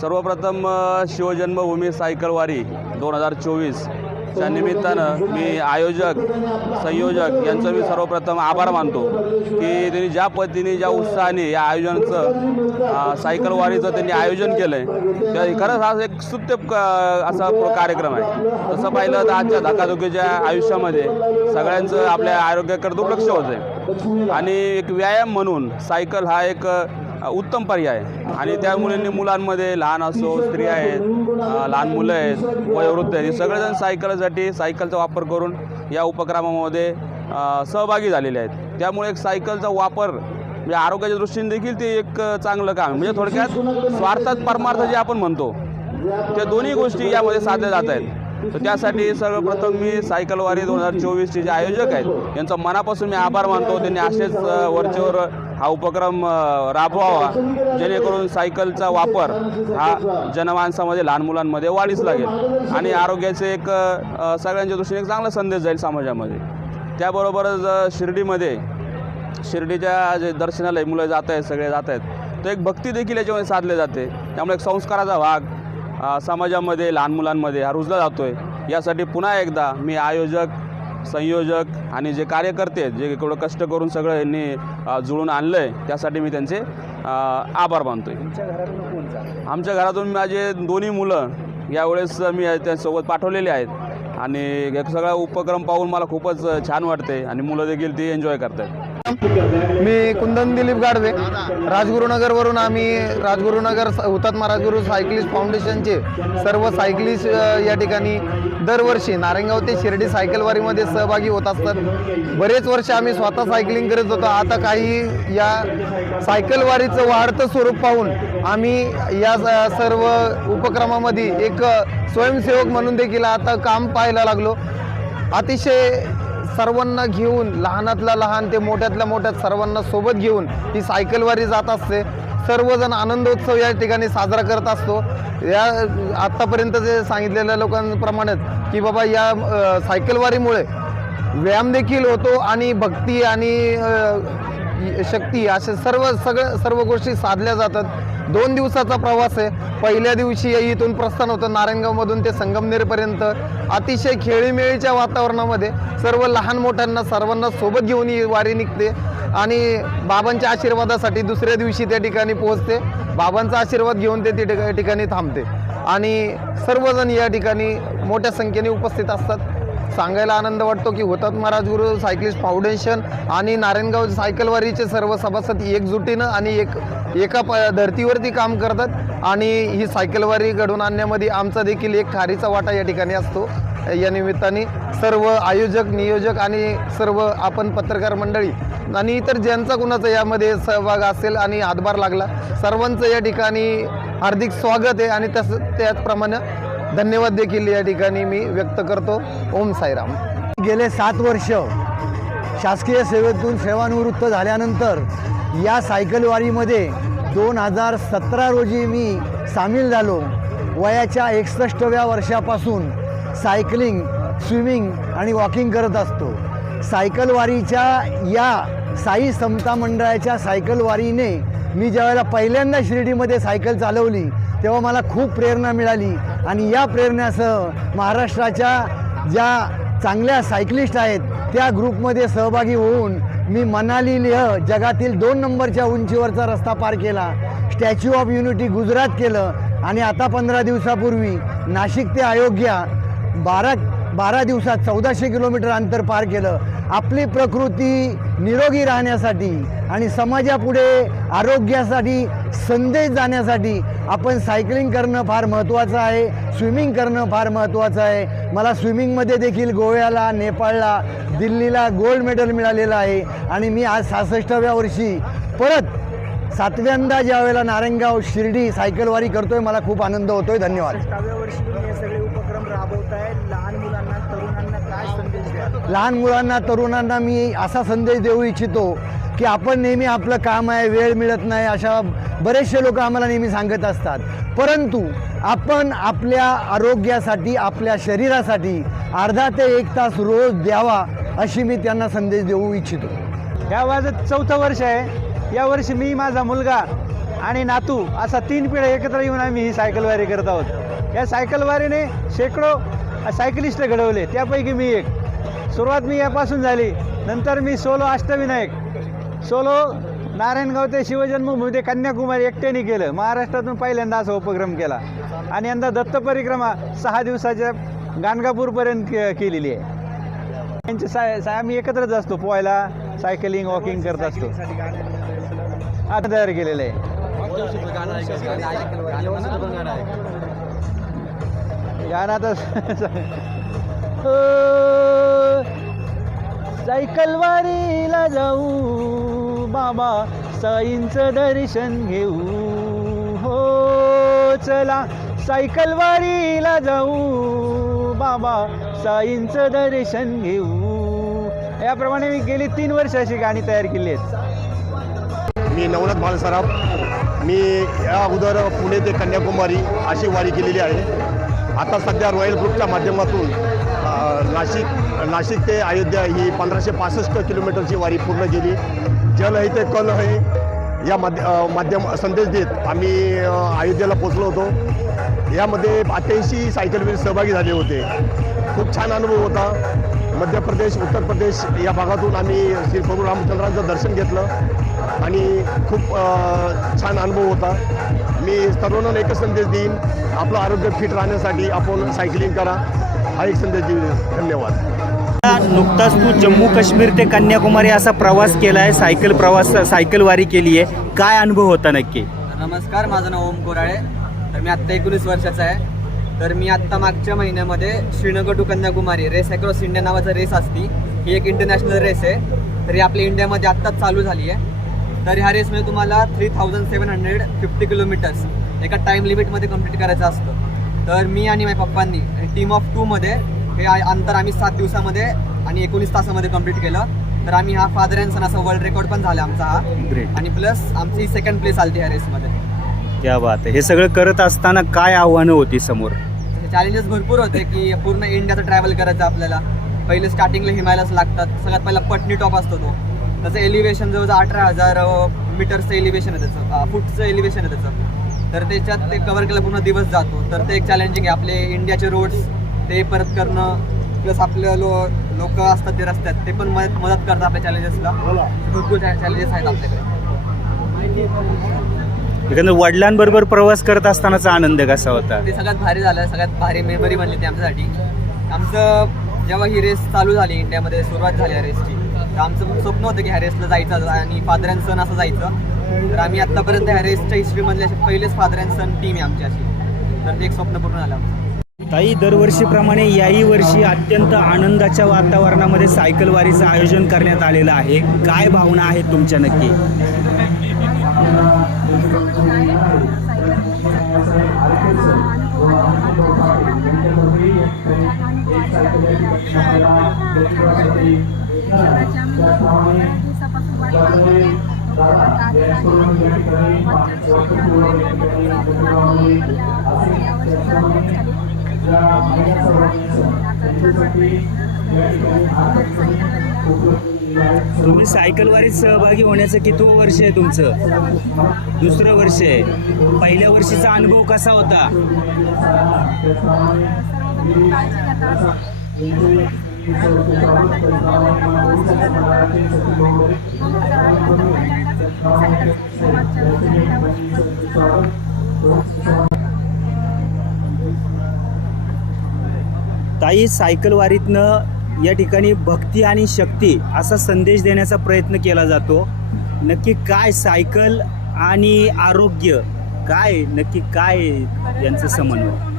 सर्वप्रथम शिवजन्मभूमी सायकलवारी दोन हजार चोवीसच्या निमित्तानं मी आयोजक संयोजक यांचं मी सर्वप्रथम आभार मानतो की त्यांनी ज्या पद्धतीने ज्या उत्साहाने या आयोजनाचं सायकलवारीचं त्यांनी आयोजन केलं आहे त्या खरंच हा एक स्तुत्य क- असा कार्यक्रम आहे. तसं पाहिलं तर आजच्या धकाधुकीच्या आयुष्यामध्ये सगळ्यांचं आपल्या आरोग्याकडे दुर्लक्ष होतं आहे आणि एक व्यायाम म्हणून सायकल हा एक उत्तम पर्याय आहे. आणि मुलींनी मुलांमध्ये लहान असो स्त्रिया आहेत लहान मुलं आहेत वयोवृद्ध आहेत हे सगळेजण सायकलसाठी सायकलचा वापर करून या उपक्रमामध्ये सहभागी झालेले आहेत. त्यामुळे एक सायकलचा वापर म्हणजे आरोग्याच्या दृष्टीने देखील ते एक चांगलं काम म्हणजे थोडक्यात स्वार्थात परमार्थ जे आपण म्हणतो त्या दोन्ही गोष्टी यामध्ये साधल्या जात आहेत. तर त्यासाठी सर्वप्रथम मी सायकलवारी दोन हजार चोवीसचे जे आयोजक आहेत यांचा मनापासून मी आभार मानतो. त्यांनी असेच वरचेवर हा उपक्रम राबवावा. जेणेकरून सायकलचा वापर हा जनमानसामध्ये लहान मुलांमध्ये वाढीस लागेल. आणि आरोग्याचे एक सगळ्यांच्या दृष्टीने एक चांगला संदेश जाईल समाजामध्ये. त्याबरोबरच शिर्डीमध्ये शिर्डीच्या जे दर्शनाला मुलं जात आहेत सगळे जात आहेत तर एक भक्ती देखील याच्यामध्ये साधले जाते. त्यामुळे एक संस्काराचा भाग समाजामध्ये लहान मुलांमध्ये हा रुजला जातो आहे यासाठी पुन्हा एकदा मी आयोजक संयोजक आणि जे कार्यकर्ते आहेत जे एवढं कष्ट करून सगळं यांनी जुळून आणलं आहे त्यासाठी मी त्यांचे आभार मानतो आहे आमच्या घरातून माझे दोन्ही मुलं यावेळेस मी त्यांच्यासोबत पाठवलेले आहेत. आणि सगळा उपक्रम पाहून मला खूपच छान वाटते आणि मुलं देखील ती एन्जॉय करतात मी कुंदन दिलीप गाडवे. राजगुरुनगरवरून आम्ही राजगुरुनगर स- हुतात्मा राजगुरू सायकलिस्ट फाउंडेशनचे सर्व सायकलिस्ट या ठिकाणी दरवर्षी नारायणगाव ते शिर्डी सायकलवारीमध्ये सहभागी होत असतात. बरेच वर्ष आम्ही स्वतः सायकलिंग करत होतो. आता काही या सायकलवारीचं वाढतं स्वरूप पाहून आम्ही या स- सर्व उपक्रमामध्ये एक स्वयंसेवक म्हणून देखील आता काम पाहायला लागलो. अतिशय सर्वांना घेऊन लहानातला लहान ते मोठ्यातल्या मोठ्यात सर्वांना सोबत घेऊन ही सायकलवारी जात असते. सर्वजण आनंदोत्सव या ठिकाणी साजरा करत असतो. या आत्तापर्यंत जे सांगितलेल्या लोकांप्रमाणेच की बाबा या सायकलवारीमुळे व्यायाम देखील होतो आणि भक्ती आणि शक्ती अशा सर्व सगळं सर्व गोष्टी साधल्या जातात. दोन दिवसाचा प्रवास आहे. पहिल्या दिवशी इथून प्रस्थान होतं नारायणगावमधून ते संगमनेरपर्यंत. अतिशय खेळीमेळीच्या वातावरणामध्ये सर्व लहान मोठ्यांना सर्वांना सोबत घेऊन ही वारी निघते आणि बाबांच्या आशीर्वादासाठी दुसऱ्या दिवशी त्या ठिकाणी पोहोचते. बाबांचा आशीर्वाद घेऊन ते त्या ठिकाणी थांबते. आणि सर्वजण या ठिकाणी मोठ्या संख्येने उपस्थित असतात. सांगायला आनंद वाटतो की हुतात महाराज गुरु सायकलिस्ट फाउंडेशन आणि नारायणगाव सायकलवारीचे सर्व सभासद एकजुटीनं आणि एक एका प धर्तीवरती काम करतात आणि ही सायकलवारी घडवून आणण्यामध्ये आमचा देखील एक खारीचा वाटा या ठिकाणी असतो. या निमित्ताने सर्व आयोजक नियोजक आणि सर्व आपण पत्रकार मंडळी आणि इतर ज्यांचा कुणाचा यामध्ये सहभाग असेल आणि हातभार लागला सर्वांचं या ठिकाणी हार्दिक स्वागत आहे आणि तसं त्याचप्रमाणे धन्यवाद देखील या ठिकाणी मी व्यक्त करतो. ओम साईराम. गेले सात वर्ष शासकीय सेवेतून सेवानिवृत्त झाल्यानंतर या सायकलवारीमध्ये दोन हजार सतरा रोजी मी सामील झालो. वयाच्या एकसष्टव्या वर्षापासून सायकलिंग स्विमिंग आणि वॉकिंग करत असतो. सायकलवारीच्या या साई समता मंडळाच्या सायकलवारीने मी ज्यावेळेला पहिल्यांदा शिर्डीमध्ये सायकल चालवली तेव्हा मला खूप प्रेरणा मिळाली. आणि या प्रेरणासह महाराष्ट्राच्या ज्या चांगल्या सायकलिस्ट आहेत त्या ग्रुपमध्ये सहभागी होऊन मी मनाली लेह जगातील दोन नंबरच्या उंचीवरचा रस्ता पार केला. स्टॅच्यू ऑफ युनिटी गुजरात केलं आणि आता पंधरा दिवसापूर्वी नाशिक ते अयोध्या बारा बारा दिवसात चौदाशे किलोमीटर अंतर पार केलं. आपली प्रकृती निरोगी राहण्यासाठी आणि समाजापुढे आरोग्यासाठी संदेश जाण्यासाठी आपण सायकलिंग करणं फार महत्त्वाचं आहे स्विमिंग करणं फार महत्त्वाचं आहे. मला स्विमिंगमध्ये देखील गोव्याला नेपाळला दिल्लीला गोल्ड मेडल मिळालेलं आहे. आणि मी आज सहासष्टाव्या वर्षी परत सातव्यांदा ज्या वेळेला नारायणगाव शिर्डी सायकलवारी करतोय मला खूप आनंद होतोय. धन्यवाद. लहान मुलांना तरुणांना मी असा संदेश देऊ इच्छितो की आपण नेहमी आपलं काम आहे वेळ मिळत नाही अशा बरेचसे लोक आम्हाला नेहमी सांगत असतात. परंतु आपण आपल्या आरोग्यासाठी आपल्या शरीरासाठी अर्धा ते एक तास रोज द्यावा अशी मी त्यांना संदेश देऊ इच्छितो. ह्या माझं चौथं वर्ष आहे. या वर्षी मी माझा मुलगा आणि नातू असा तीन पिढ्या एकत्र येऊन आम्ही ही सायकलवारी करत आहोत. या सायकलवारीने शेकडो सायकलिस्ट घडवले त्यापैकी मी एक. सुरुवात मी यापासून झाली. नंतर मी सोलो अष्टविनायक सोलो नारायणगाव ते शिवजन्मभूमी ते कन्याकुमारी एकट्याने केलं. महाराष्ट्रातून पहिल्यांदा असा उपक्रम केला. आणि यंदा दत्त परिक्रमा सहा दिवसाच्या गाणगापूरपर्यंत के- केलेली आहे. त्यांचे साय साय आम्ही एकत्रच असतो पोहायला सायकलिंग वॉकिंग करत असतो. आता तयार केलेलं आहे. गाणं आता हो, सायकल वारीला जाऊ बाबा साईंचं दर्शन घेऊ. हो चला सायकल वारीला जाऊ बाबा साईंचं दर्शन घेऊ. याप्रमाणे मी गेली तीन वर्ष अशी गाणी तयार केली आहेत. मी नवनाथ बालसराफ मी या अगोदर पुणे ते कन्याकुमारी अशी वारी केलेली आहे. आता सध्या रॉयल ग्रुपच्या माध्यमातून नाशिक नाशिक ते अयोध्या ही पंधराशे पासष्ट किलोमीटरची वारी पूर्ण केली. जल है ते कल है या माध्य माध्यम संदेश देत आम्ही अयोध्येला पोचलो होतो. यामध्ये अठ्ठ्याऐंशी सायकलवीर सहभागी झाले होते. खूप छान अनुभव होता. मध्य प्रदेश उत्तर प्रदेश या भागातून आम्ही श्री प्रभू रामचंद्रांचं दर्शन घेतलं आणि खूप छान अनुभव होता. मी तरुणांना एकच संदेश देईन आपलं आरोग्य फिट राहण्यासाठी आपण सायकलिंग करा. हा एक संदेश देईन. धन्यवाद. नुकताच तू जम्मू काश्मीर ते कन्याकुमारी असा प्रवास केला आहे सायकल प्रवास सायकल वारी केली आहे. काय अनुभव होता नक्की? नमस्कार माझं नाव ओम कोराळे. तर मी आत्ता एकोणीस वर्षाचा आहे. तर मी आत्ता मागच्या महिन्यामध्ये Srinagar to Kanyakumari race across India नावाचा रेस असती. ही एक इंटरनॅशनल रेस आहे. तर ही आपल्या इंडियामध्ये आत्ताच चालू झाली आहे. तर ह्या रेसमध्ये तुम्हाला three thousand seven hundred fifty kilometres एका टाईम लिमिटमध्ये कंप्लीट करायचं असतं. तर मी आणि माझ्या पप्पांनी टीम ऑफ टूमध्ये हे अंतर आम्ही सात दिवसामध्ये आणि एकोणीस तासामध्ये कंप्लीट केलं. तर आम्ही हा फादर अँड सन असा वर्ल्ड रेकॉर्ड पण झाला आमचा हा. ग्रेट आणि प्लस आमची सेकंड प्लेस आली ह्या रेसमध्ये क्या बात आहे. हे सगळं करत असताना काय आव्हानं होती समोर? चॅलेंजेस भरपूर होते की पूर्ण इंडियाचं ट्रॅव्हल करायचं आपल्याला. पहिले स्टार्टिंगला हिमालयास लागतात. सगळ्यात पहिला पटनी टॉप असतो तो. त्याचं एलिव्हेशन जवळजवळ अठरा हजार मीटरचं एलिव्हेशन आहे त्याचं. फूटचं एलिव्हेशन आहे त्याचं. तर त्याच्यात ते कवर केलं पूर्ण दिवस जातो. तर ते एक चॅलेंजिंग आहे. आपले इंडियाचे रोड्स ते परत करणं प्लस आपलं लो लोक असतात ते रस्त्यात ते पण मदत मदत करतात आपल्या चॅलेंजेसला भरपूर चॅलेंजेस आहेत आपल्याकडे. एकंदर वडिलांबरोबर प्रवास करत असतानाचा आनंद कसा होता? ते सगळ्यात भारी झालं सगळ्यात भारी मेमरी बनली ती आमच्यासाठी. आमचं जेव्हा ही रेस चालू झाली इंडियामध्ये सुरुवात झाली या रेसची तर आमचं स्वप्न होतं की ह्या रेसला जायचं आणि फादर अँड सन असं जायचं. तर आम्ही आत्तापर्यंत ह्या रेसच्या हिस्ट्रीमधले असे पहिलेच फादर अँड सन टीम आहे आमची अशी. तर ते एक स्वप्न पूर्ण झालं आमचं. ताई दरवर्षीप्रमाणे याही वर्षी अत्यंत आनंदाच्या वातावरणामध्ये सायकल वारीचं आयोजन करण्यात आलेलं आहे. काय भावना आहेत तुमच्या नक्की? तुम्ही सायकलवारीत सहभागी होण्याचं कितवं वर्ष आहे तुमचं? दुसरं वर्ष आहे. पहिल्या वर्षीचा अनुभव कसा होता? ताई सायकल वारीतनं या ठिकाणी भक्ती आणि शक्ती असा संदेश देण्याचा प्रयत्न केला जातो. नक्की काय सायकल आणि आरोग्य? काय? नक्की काय यांचं समन्वय?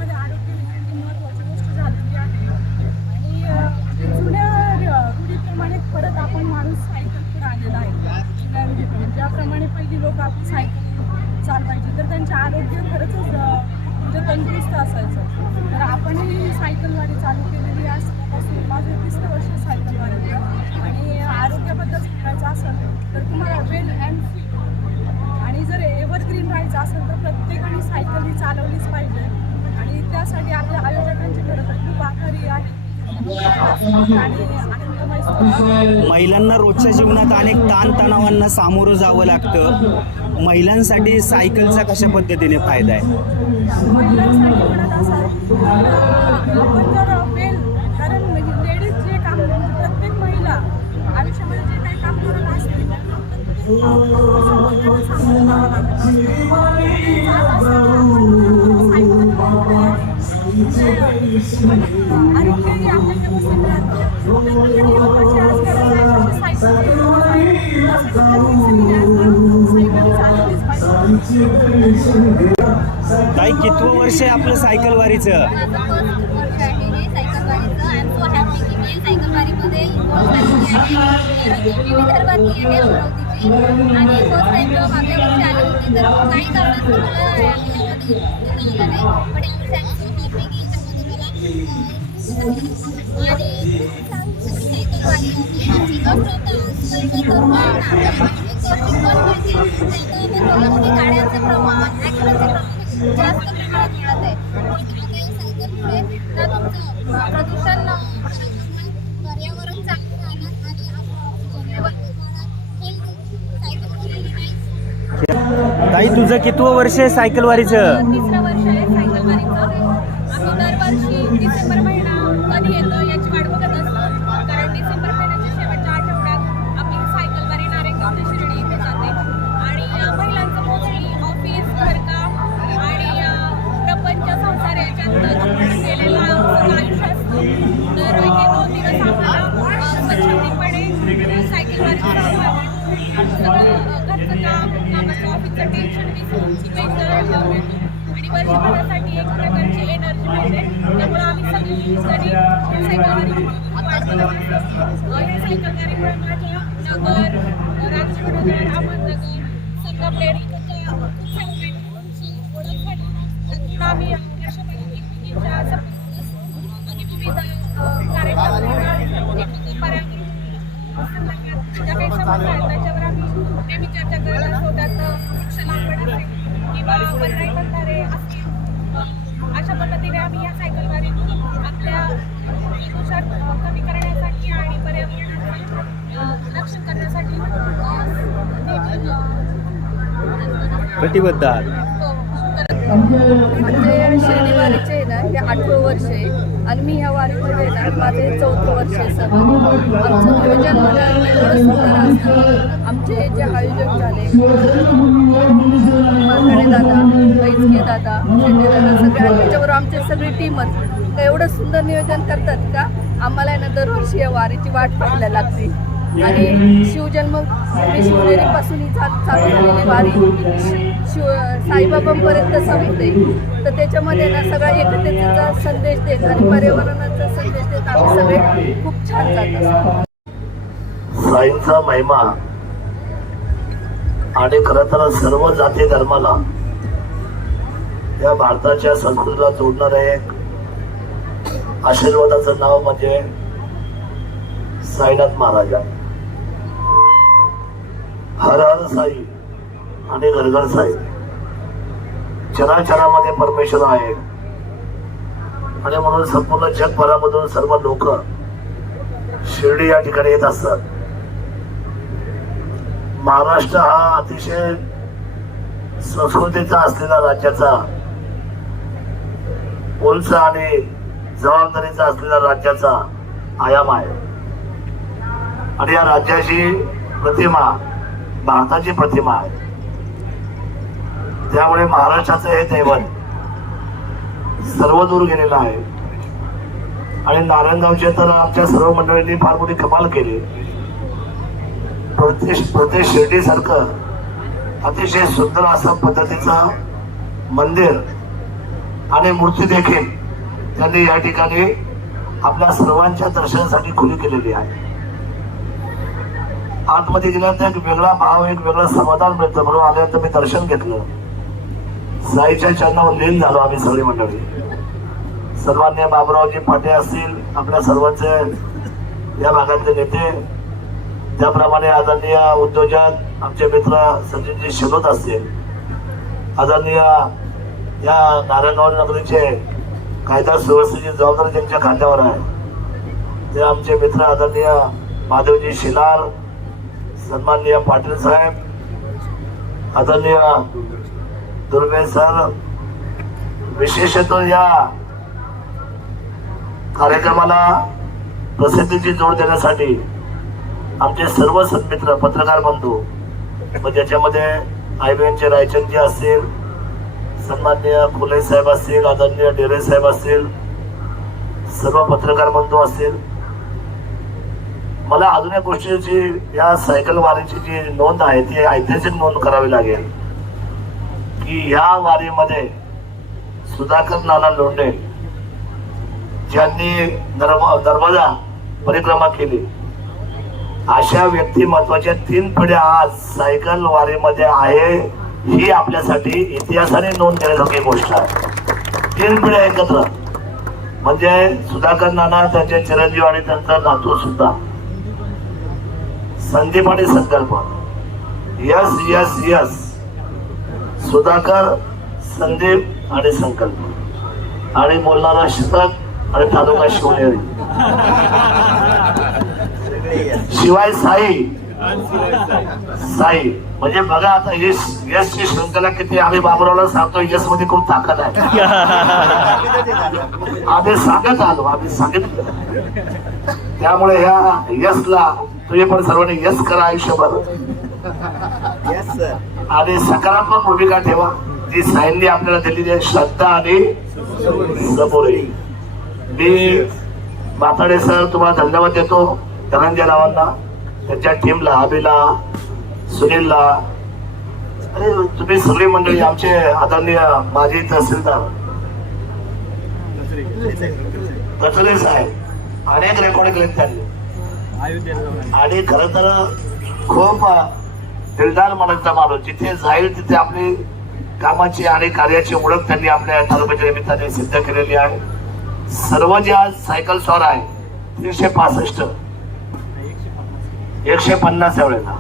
सायकल चालवायची तर त्यांचे आरोग्य खरंच म्हणजे तंदुरुस्त असायचं. तर आपणही सायकल गाडी चालू केलेली असल्यापासून माझं तिसरं वर्ष सायकल गाडी आणि आरोग्याबद्दल सांगायचं असेल तर तुम्हाला वेल अँड फिट आणि जर एव्हरग्रीन राहायचं असेल तर प्रत्येकाने सायकल ही चालवलीच पाहिजे. आणि त्यासाठी आपल्या आयोजकांची खरं तर खूप आभारी आहे. आणि महिलांना रोजच्या जीवनात अनेक ताणतणावांना सामोरं जावं लागतं. महिलांसाठी सायकलचा कशा पद्धतीने फायदा आहे? महिलांसाठी ताई कितवं वर्ष आहे आपलं सायकल वारीचं? सायकल आणि गाड्यांचं प्रमाण ॲक्सिडेंटचं जास्त प्रमाणात मिळत आहे सायकलमुळे ना तुमचं प्रदूषण पर्यावरण चांगलं राहणार आणि ताई तुझं कितवं वर्ष आहे सायकल तिसरं वर्ष आहे सायकल वारीचं आम्ही दरवर्षी डिसेंबर महिना कधी येतो घरचं काम कामाचं ऑफिसचं टेन्शन विसरून आणि वर्षभरासाठी एक प्रकारची एनर्जी मिळते त्यामुळे आम्ही सगळी माझ्या नगर अहमदनगर इकडच्या खूप साऱ्या गाड्यांची ओळख झाली त्यातून आम्ही वर्षभरात एकमेकींच्या support असतो आणि विविध अ, कार्यक्रम घेऊन एकमेकी पर्यावरण संदर्भात ज्या काही समस्या आहेत त्याच्यावर आम्ही नेहमी चर्चा करत असतो त्यात वृक्ष लागवड असेल किंवा वनराई बंधारे असतील अ, अशा पद्धतीने आम्ही या सायकलवारीतून आपल्या प्रदूषण कमी करण्यासाठी आणि पर्यावरणाचं रक्षण करण्यासाठी हो, म्हणजे शिर्डी वारीचे आहे ना हे आठवं वर्ष आहे. आणि मी ह्या वारीमध्ये ना माझे चौथं वर्ष आहे सगळं आमचं नियोजन मला एवढं सुंदर असतं आमचे जे आयोजक झाले माकडे दादा पैचके दादा शेंडे दादा सगळे आणि त्याच्यावर आमची सगळी टीमच का एवढं सुंदर नियोजन करतात का? आम्हाला आहे ना दरवर्षी या वारीची वाट पाहायला लागते. आणि शिवजन्म म्हणजे मी शिवनेरीपासून ही चालू झालेली वारी शिव साईबाबांपर्यंत संपते. तर त्याच्यामध्ये ना सगळा एकतेचा संदेश देत आणि पर्यावरणाचा संदेश देत आम्ही सगळे खूप छान जात असतो. साईंचा महिमा आणि खर तर सर्व जाती धर्माला या भारताच्या संस्कृतीला जोडणार एक आशीर्वादाचं नाव म्हणजे साईनाथ महाराजा. हर हर साई आणि घरघर साई. चराचरामध्ये परमेश्वर आहे. आणि म्हणून संपूर्ण जगभरामधून सर्व लोक शिर्डी या ठिकाणी येत असतात. महाराष्ट्र हा अतिशय संस्कृतीचा असलेला राज्याचा उंच आणि जबाबदारीचा असलेला राज्याचा आयाम आहे. आणि या राज्याची प्रतिमा भारताची प्रतिमा आहे. त्यामुळे महाराष्ट्राचं हे दैवत सर्व दूर गेलेलं आहे. आणि नारायणगावचे तर आमच्या सर्व मंडळींनी फार मोठी कमाल केली. प्रत्येक प्रत्येक शिर्डीसारखं अतिशय सुंदर असं पद्धतीचं मंदिर आणि मूर्ती देखील त्यांनी या ठिकाणी आपल्या सर्वांच्या दर्शनासाठी खुली केलेली आहे. आतमध्ये गेल्यानंतर एक वेगळा भाव एक वेगळं समाधान मिळतं. म्हणून आल्यानंतर मी दर्शन घेतलं. साईच्या चरणावर लीन झालो आम्ही सगळी मंडळी. सर्वांनी बाबुरावजी पाटे असतील आपल्या सर्वांचे या भागातले नेते त्याप्रमाणे आदरणीय उद्योजक आमचे मित्र सचिनजी शिलोत असतील आदरणीय या नारायणगाव नगरीचे कायदा सुव्यवस्थेची जबाबदारी त्यांच्या खात्यावर आहे ते आमचे मित्र आदरणीय माधवजी शिलार सन्माननीय पाटील साहेब आदरणीय दुर्वे सर विशेषतः या कार्यक्रमाला प्रसिद्धीची जोड देण्यासाठी आमचे सर्व सन्मित्र पत्रकार बंधू मग ज्याच्यामध्ये आय बी एनचे रायचंदजी असतील सन्मान्य फुले साहेब असतील आदरणीय डेरे साहेब असतील सर्व पत्रकार बंधू असतील मला अजून एक गोष्टीची या सायकल वारीची जी नोंद आहे ती ऐतिहासिक नोंद करावी लागेल. की या वारीमध्ये सुधाकर नाना लोंढे ज्यांनी दरवाजा परिक्रमा केली. अशा व्यक्तिमत्वाच्या तीन पिढ्या आज सायकल वारीमध्ये आहे. ही आपल्यासाठी इतिहासाने नोंद करण्यासारखी गोष्ट आहे. तीन पिढ्या एकत्र. म्हणजे सुधाकर नाना त्यांचे चिरंजीव आणि त्यांचा नातू सुद्धा. संदीप आणि Sankalp. Yes yes yes. Sudhakar Sandeep आणि संकल्प. आणि बोलणारा शतक आणि तालुका शिवनेरी. शिवाय साई. साई. म्हणजे बघा आता यश यशची श्रृंखला किती आम्ही बाबुरावला सांगतो यशमध्ये खूप ताकद आहे. आम्ही सांगत आलो आम्ही सांगितलं. त्यामुळे ह्या यशला तुम्ही पण सर्वांनी यश करा आयुष्यभर. आणि सकारात्मक भूमिका ठेवा. जी साईंनी आपल्याला दिलेली आहे श्रद्धा आणि मी माताडे सर तुम्हाला धन्यवाद देतो. धनंजय रावांना त्यांच्या टीमला अभिला सुनीलला. अरे तुम्ही सगळी मंडळी आमचे आदरणीय माजी तहसीलदार. कचरे साहेब अनेक रेकॉर्ड केले त्यांनी. आणि खर तर खूप दिलदार मनाचा माणूस. जिथे जाईल तिथे आपली कामाची आणि कार्याची ओळख त्यांनी आपल्या तालुक्याच्या निमित्ताने सिद्ध केलेली आहे. सर्व जे आज सायकल स्वार आहे तीनशे पासष्ट. एकशे पन्नास या वेळेला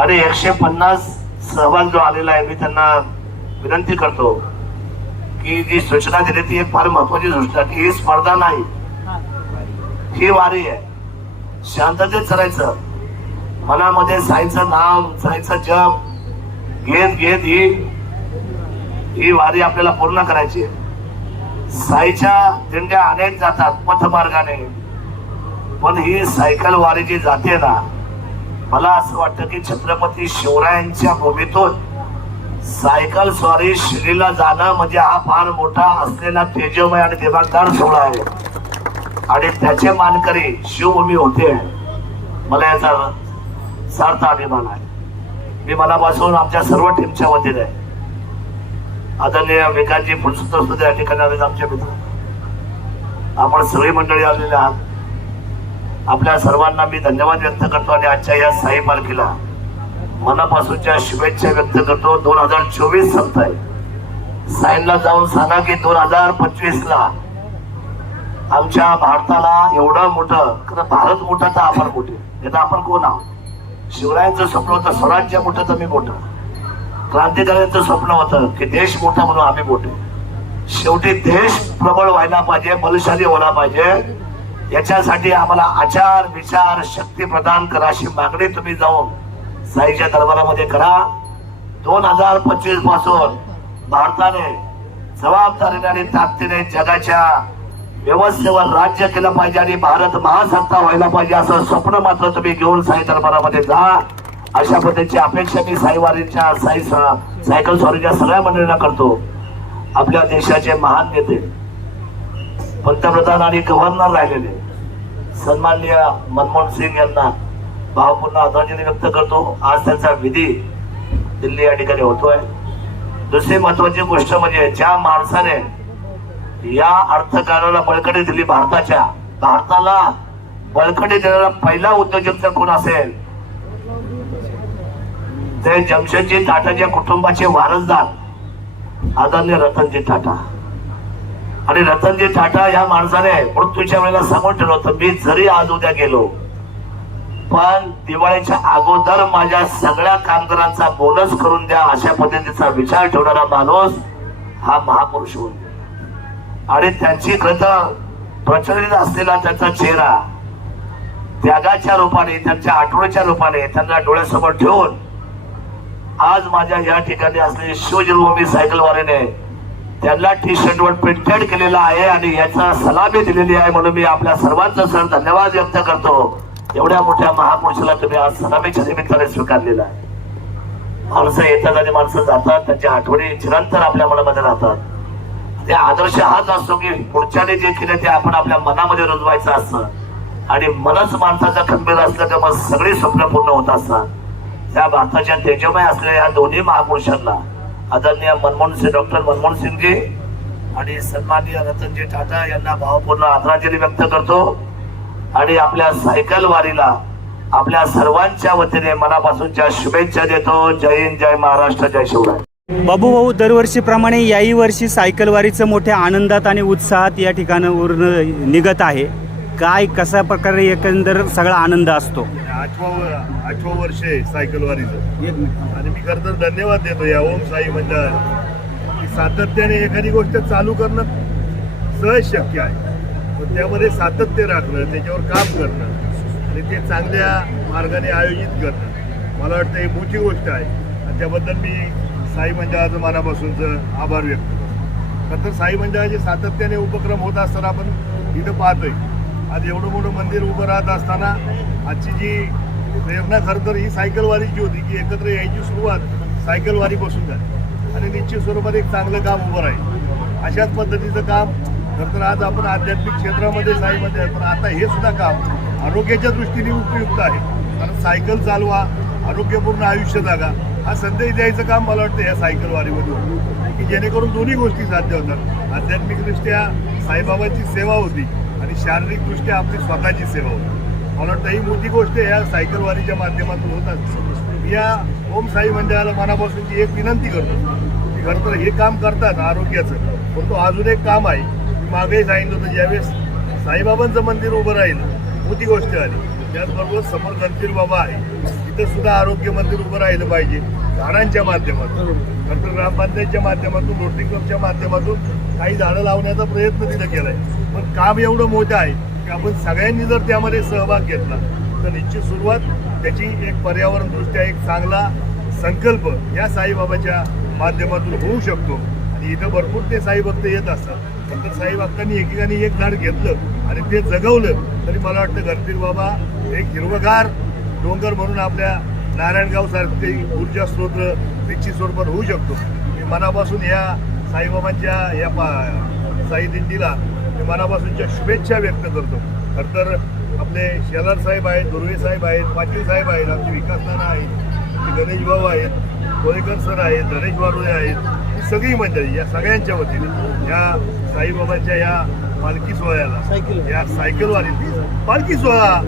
आणि एकशे पन्नास सहभाग जो आलेला आहे मी त्यांना विनंती करतो की जी सूचना दिली ती एक फार महत्वाची सूचना की ही स्पर्धा नाही ही वारी आहे. शांततेत करायचं मनामध्ये साईचं नाम साईचा जप घेत घेत ही ही वारी आपल्याला पूर्ण करायची आहे. साईच्या दिंड्या अनेक जातात पथमार्गाने. पण ही सायकल वारी जी जाते ना मला असं वाटतं की छत्रपती शिवरायांच्या भूमीतून सायकल स्वारी शिलीला जाणं म्हणजे हा फार मोठा असलेला तेजोमय आणि दिमागदार सोहळा आहे. आणि त्याचे मानकरी शिवभूमी होते. मला याचा सार्थ अभिमान आहे. मी मनापासून आमच्या सर्व टीमच्या वतीने आदरणीय विकासजी फुलसुद्धा सुद्धा या ठिकाणी आलेले आमचे मित्र. आपण सगळी मंडळी आलेले आहात. आपल्या सर्वांना मी धन्यवाद व्यक्त करतो आणि आजच्या या साई मालकीला मनापासूनच्या शुभेच्छा व्यक्त करतो. दोन हजार चोवीस संपत आहे साईंना जाऊन सांगा की दोन हजार पंचवीस ला आमच्या भारताला एवढं मोठं खरं भारत मोठा तर आपण मोठे. नाही तर आपण कोण आहोत? शिवरायांचं स्वप्न होतं स्वराज्य मोठं तर मी मोठं. क्रांतिकाऱ्यांचं स्वप्न होतं की देश मोठा म्हणून आम्ही मोठे. शेवटी देश प्रबळ व्हायला पाहिजे बलशाली व्हायला पाहिजे. याच्यासाठी आम्हाला आचार विचार शक्ती प्रदान करा अशी मागणी तुम्ही जाऊन साईच्या दरबारामध्ये करा. दोन हजार पंचवीसपासून भारताने जबाबदारीने आणि ताकदीने जगाच्या व्यवस्थेवर राज्य केलं पाहिजे आणि भारत महासत्ता व्हायला पाहिजे असं स्वप्न मात्र तुम्ही घेऊन साई दरबारामध्ये जा. अशा पद्धतीची अपेक्षा मी साईवारीच्या साई सायकल स्वारीच्या सगळ्या मंडळींना करतो. आपल्या देशाचे महान नेते. पंतप्रधान आणि गव्हर्नर राहिलेले. सन्माननीय मनमोहन सिंग यांना भावपूर्ण आदरांजली व्यक्त करतो. आज त्यांचा विधी दिल्ली या ठिकाणी होतोय. दुसरी महत्वाची गोष्ट म्हणजे ज्या माणसाने या अर्थकारणाला बळकटी दिली भारताच्या भारताला बळकटी देणारा पहिला उद्योजक जर कोण असेल? ते जमशेदजी टाटाच्या कुटुंबाचे वारसदार आदरणीय रतनजी टाटा. आणि रतनजी टाटा या माणसाने मृत्यूच्या वेळेला सांगून ठेवलं होतं. मी जरी आज उद्या गेलो पण दिवाळीच्या अगोदर माझ्या सगळ्या कामगारांचा बोनस करून द्या अशा पद्धतीचा विचार ठेवणारा माणूस हा महापुरुष होईल आणि त्यांची ग्रंथ प्रचलित असलेला त्यांचा चेहरा त्यागाच्या रूपाने त्यांच्या आठवणीच्या रूपाने त्यांना डोळ्यासमोर ठेवून आज माझ्या या ठिकाणी असलेली शिवजन्मभूमी सायकलवारीने त्यांना टी शर्टवर प्रिंटेड केलेला आहे आणि याचा सलामी दिलेली आहे म्हणून मी आपल्या सर्वांचा सर धन्यवाद व्यक्त करतो. एवढ्या मोठ्या महापुरुषाला तुम्ही आज सलामीच्या निमित्ताने स्वीकारलेला आहे. माणसं येतात आणि माणसं जातात त्यांच्या आठवणी चिरंतर आपल्या मनामध्ये राहतात. ते आदर्श हाच असतो की पुढच्याने जे केलं ते आपण आपल्या मनामध्ये रुजवायचं असतं. आणि मनच माणसाचा खंबीर असलं तर मग सगळी स्वप्न पूर्ण होत असतात. त्या भारताच्या तेजमय असलेल्या या दोन्ही महापुरुषांना आदरणीय मनमोहन सिंग डॉक्टर मनमोहन सिंगजी आणि सन्माननीय रतनजी टाटा यांना भावपूर्ण आदरांजली व्यक्त करतो. आणि आपल्या सायकल वारीला आपल्या सर्वांच्या वतीने मनापासूनच्या शुभेच्छा देतो. जय हिंद जय महाराष्ट्र जय शिवराय. बाबू भाऊ दरवर्षीप्रमाणे याही वर्षी सायकलवारीचं मोठ्या आनंदात आणि उत्साहात या ठिकाणावरून निघत आहे. काय कशा प्रकारे एकंदर सगळा आनंद असतो? आठवं आठवं वर्ष आहे सायकलवारीचं आणि मी खरं तर धन्यवाद देतो या ओम साई मंडळ. सातत्याने एखादी गोष्ट चालू करणं सहज शक्य आहे. पण त्यामध्ये सातत्य राखणं त्याच्यावर काम करणं आणि ते चांगल्या मार्गाने आयोजित करणं. मला वाटतं ही मोठी गोष्ट आहे. आणि त्याबद्दल मी साई मंडळाचं मनापासूनचं आभार व्यक्त करतो. खरं तर साई मंडळाचे सातत्याने उपक्रम होत असताना आपण इथं पाहतोय. आज एवढं मोठं मंदिर उभं राहत असताना आजची जी प्रेरणा खरं तर ही सायकलवारीची होती की एकत्र यायची सुरुवात सायकलवारीपासून झाली. आणि निश्चित स्वरूपात एक चांगलं काम उभं राहील. अशाच पद्धतीचं काम खरं तर आज आपण आध्यात्मिक क्षेत्रामध्ये साईमध्ये आहे. पण आता हे सुद्धा काम आरोग्याच्या दृष्टीने उपयुक्त आहे. कारण सायकल चालवा आरोग्यपूर्ण आयुष्य जागा हा संदेश द्यायचं काम मला वाटतं या सायकलवारीमध्ये की जेणेकरून दोन्ही गोष्टी साध्य होतात. आध्यात्मिकदृष्ट्या साईबाबांची सेवा होती. आणि शारीरिकदृष्ट्या आपली स्वतःची सेवा होती. मला वाटतं ही मोठी गोष्ट या सायकलवारीच्या माध्यमातून होत असते. मी या ओम साई मंडळाला मनापासूनची एक विनंती करतो की खरं तर हे काम करतात आरोग्याचं पण तो अजून एक काम आहे. मी मागेही सांगितलं होतं ज्यावेळेस साईबाबांचं मंदिर उभं राहील मोठी गोष्ट आली त्याचबरोबर समोर गणपती बाबा आहे तिथं सुद्धा आरोग्य मंदिर उभं राहिलं पाहिजे झाडांच्या माध्यमातून नंतर ग्रामपंचायतच्या माध्यमातून रोटरी क्लबच्या माध्यमातून काही झाडं लावण्याचा प्रयत्न तिथं केलाय. पण काम एवढं मोठं आहे की आपण सगळ्यांनी जर त्यामध्ये सहभाग घेतला तर निश्चित सुरुवात त्याची एक पर्यावरणदृष्ट्या एक चांगला संकल्प या साईबाबाच्या माध्यमातून होऊ शकतो. आणि इथं भरपूर ते साई भक्त येत असतात. नंतर साई भक्तांनी एकेकाने एक झाड घेतलं आणि ते जगवलं तरी मला वाटतं घरतील बाबा एक हिरवगार डोंगर म्हणून आपल्या नारायणगाव सारखे ऊर्जा स्रोत निश्चित स्वरूपात होऊ शकतो. मी मनापासून या साईबाबांच्या या पा साई दिंडीला मी मनापासूनच्या शुभेच्छा व्यक्त करतो. खरं तर आपले शेलार साहेब आहेत दुर्वे साहेब आहेत पाटील साहेब आहेत आमचे विकास नाना आहेत गणेश भाऊ आहेत कोळेकर सर आहेत गणेश वारुळे आहेत ही सगळी मंडळी या सगळ्यांच्या वतीने या साईबाबांच्या या पालखी सोहळ्याला या सायकलवारी पालखी सोहळा.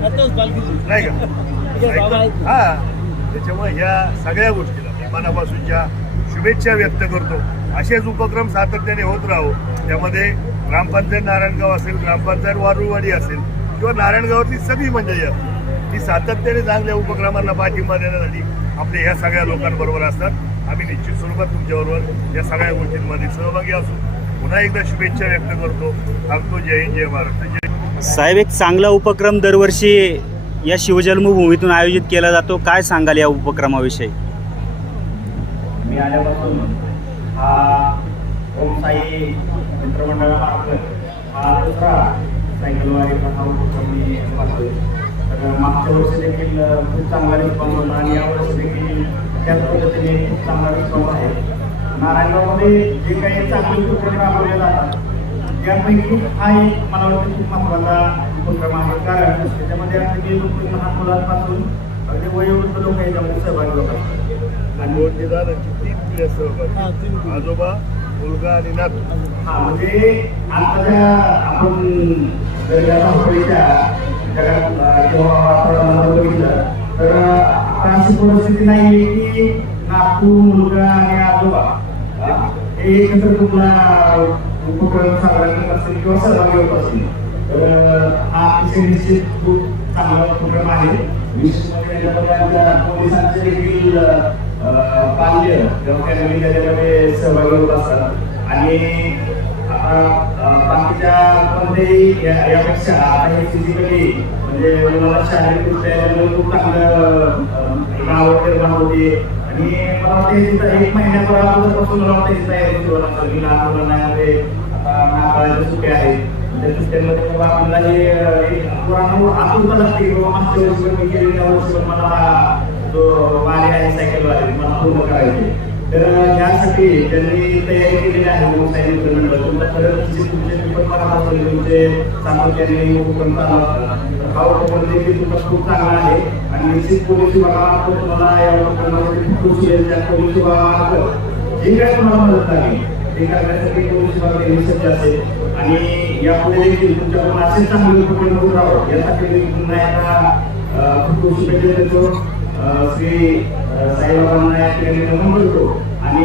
नाही का? हा. त्याच्यामुळे ह्या सगळ्या गोष्टीला मी मनापासूनच्या शुभेच्छा व्यक्त करतो. असेच उपक्रम सातत्याने होत राहू. त्यामध्ये ग्रामपंचायत नारायणगाव असेल ग्रामपंचायत वारुळवाडी असेल किंवा नारायणगावातली सगळी मंडळी असतील ती सातत्याने चांगल्या उपक्रमांना पाठिंबा देण्यासाठी आपले ह्या सगळ्या लोकांबरोबर असतात. आम्ही निश्चित स्वरूपात तुमच्याबरोबर या सगळ्या गोष्टींमध्ये सहभागी असू. पुन्हा एकदा शुभेच्छा व्यक्त करतो. सांगतो जय हिंद जय महाराष्ट्र. जय साहेब एक चांगला उपक्रम दरवर्षी या शिवजन्मभूमीतून आयोजित केला जातो. काय सांगाल या उपक्रमाविषयी? मी आल्यापासून हा ओम साई मित्रमंडळामार्फत हा दुसरा सायकलवारीचा हा उपक्रम मी पाहतोय. तर मागच्या वर्षी देखील खूप चांगला रिस्पॉन्स होता आणि यावर्षी देखील त्याच पद्धतीने खूप चांगला रिस्पॉन्स आहे. नारायणगावमध्ये जे काही चांगले उपक्रम राबवले जातात त्यापैकी हा एक मला वाटतं खूप महत्त्वाचा उपक्रम आहे. कारण त्याच्यामध्ये अगदी लहान मुलांपासून अगदी वयोवृद्ध लोक याच्यामध्ये सहभागी होतात. आणि दोन निदानांची तीन पिढ्या सहभागी आजोबा मुलगा आणि नातू हा म्हणजे आताच्या आपण जर या धावपळीच्या जगात अ, किंवा वातावरणामध्ये बघितलं तर अ, आता अशी परिस्थिती नाही आहे की नातू मुलगा आणि आजोबा अ, हे एकत्र कुठला उपक्रम साजरा करत असतील किंवा सहभागी होत असतील तर अ, हा अतिशय निश्चित खूप चांगला उपक्रम आहे विशेष म्हणजे याच्यामध्ये आमच्या पोलिसांचे देखील अ, पाल्य किंवा त्याच्यामध्ये सहभागी होत असतात. आणि बाकीच्या कोणत्याही यापेक्षा आता हे फिजिकली म्हणजे मुलाला शारीरिकदृष्ट्या खूप चांगलं अं, एक आणि मला वाटतं एक महिन्याभर अगोदरपासून मला वाटतं तयारी लहान मुलांना आता आहेत. त्या बाबा आपल्याला हे पुराण आतुरता लागते बाबा मागच्या वर्षी मी वर्षी मला जो वारी आहे सायकल वारी मला पूर्ण करायचे तर यासाठी त्यांनी तयारी केलेली आहे म्हणून सांगितलं म्हणलं तुमचा खरंच तुमचे पेपर पण असेल तुमचे सामर्थ्याने उपक्रम चालू असतात हा उपक्रम देखील तुमचा खूप चांगला आहे. आणि निश्चित पोलीस विभागामार्फत तुम्हाला या उपक्रमासाठी खूप येईल. त्या पोलीस विभागामार्फत जे काय तुम्हाला मदत लागेल ते करण्यासाठी पोलीस विभाग नेहमी असेल. आणि यापुढे देखील तुमच्याकडून असे चांगले उपक्रम होत राहावं. यासाठी मी पुन्हा एकदा खूप खूप शुभेच्छा देतो श्री अं, साईबाबांना या ठिकाणी नमन करतो. आणि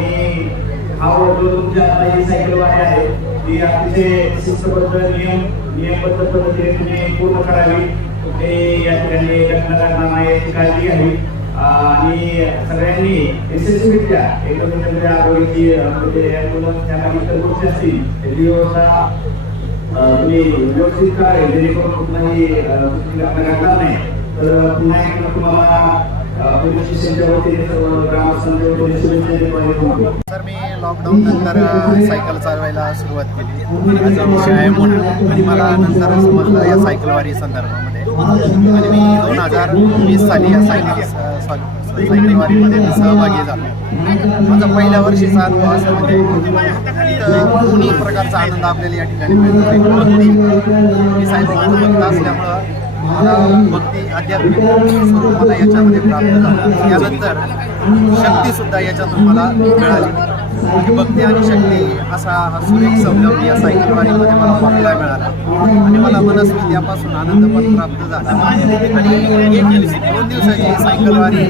हा जो तुमच्या आता ही सायकल वारी आहे ती अतिशय शिस्तबद्ध नियम नियमबद्ध पद्धतीने तुम्ही पूर्ण करावी. ते या ठिकाणी लग्न करणार नाही याची काळजी घ्यावी. आणि सगळ्यांनी यशस्वीरित्या एकदम त्यांच्या आरोग्याची म्हणजे ॲम्ब्युलन्स त्याला इतर गोष्टी असतील त्याची व्यवस्था तुम्ही व्यवस्थित करावी जेणेकरून कुठलाही लग्न करणार नाही. तर पुन्हा एकदा तुम्हाला सर मी लॉकडाऊन नंतर सायकल चालवायला सुरुवात केली. माझा विषय आहे म्हणून. आणि मला नंतर समजलं या सायकलवारी संदर्भामध्ये. आणि मी दोन हजार वीस साली या सायकली सायकलीवारीमध्ये मी सहभागी झालो. माझा पहिल्या वर्षीचा अनुभव असा म्हणजे दोन्ही प्रकारचा आनंद आपल्याला या ठिकाणी मिळतो. मी सायकल भक्त असल्यामुळं मला भक्ती आध्यात्मिक स्वरूप मला याच्यामध्ये प्राप्त झालं यानंतर शक्तीसुद्धा याच्यातून मला मिळाली भक्ती आणि शक्ती असा हा सुरेख संगम या सायकलवारीमध्ये मला पाहायला मिळाला आणि मला मनस्वी त्यापासून आनंद पण प्राप्त झाला आणि एक दोन दिवसाची सायकलवारी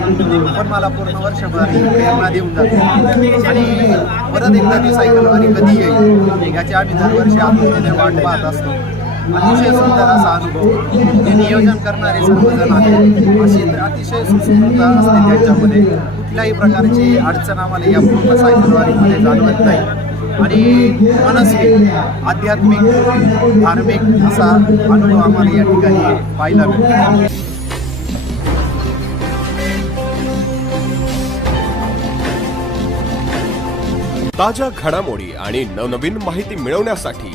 पण मला पूर्ण वर्षभर प्रेरणा देऊन जाते आणि परत एकदा ती सायकलवारी कधी येईल याची आम्ही दरवर्षी आतुरतेने वाट पाहत असतो अतिशय सुंदर असा अनुभव. ते नियोजन करणारे सर्वजण आहेत. अशी अतिशय सुसुंदरता असते त्यांच्यामध्ये. कुठल्याही प्रकारची अडचण आम्हाला या पूर्ण सायकलवारीमध्ये जाणवत नाही. आणि मनस्वी आध्यात्मिक धार्मिक असा अनुभव आम्हाला या ठिकाणी पाहायला मिळतो. ताज्या घडामोडी आणि नवनवीन माहिती मिळवण्यासाठी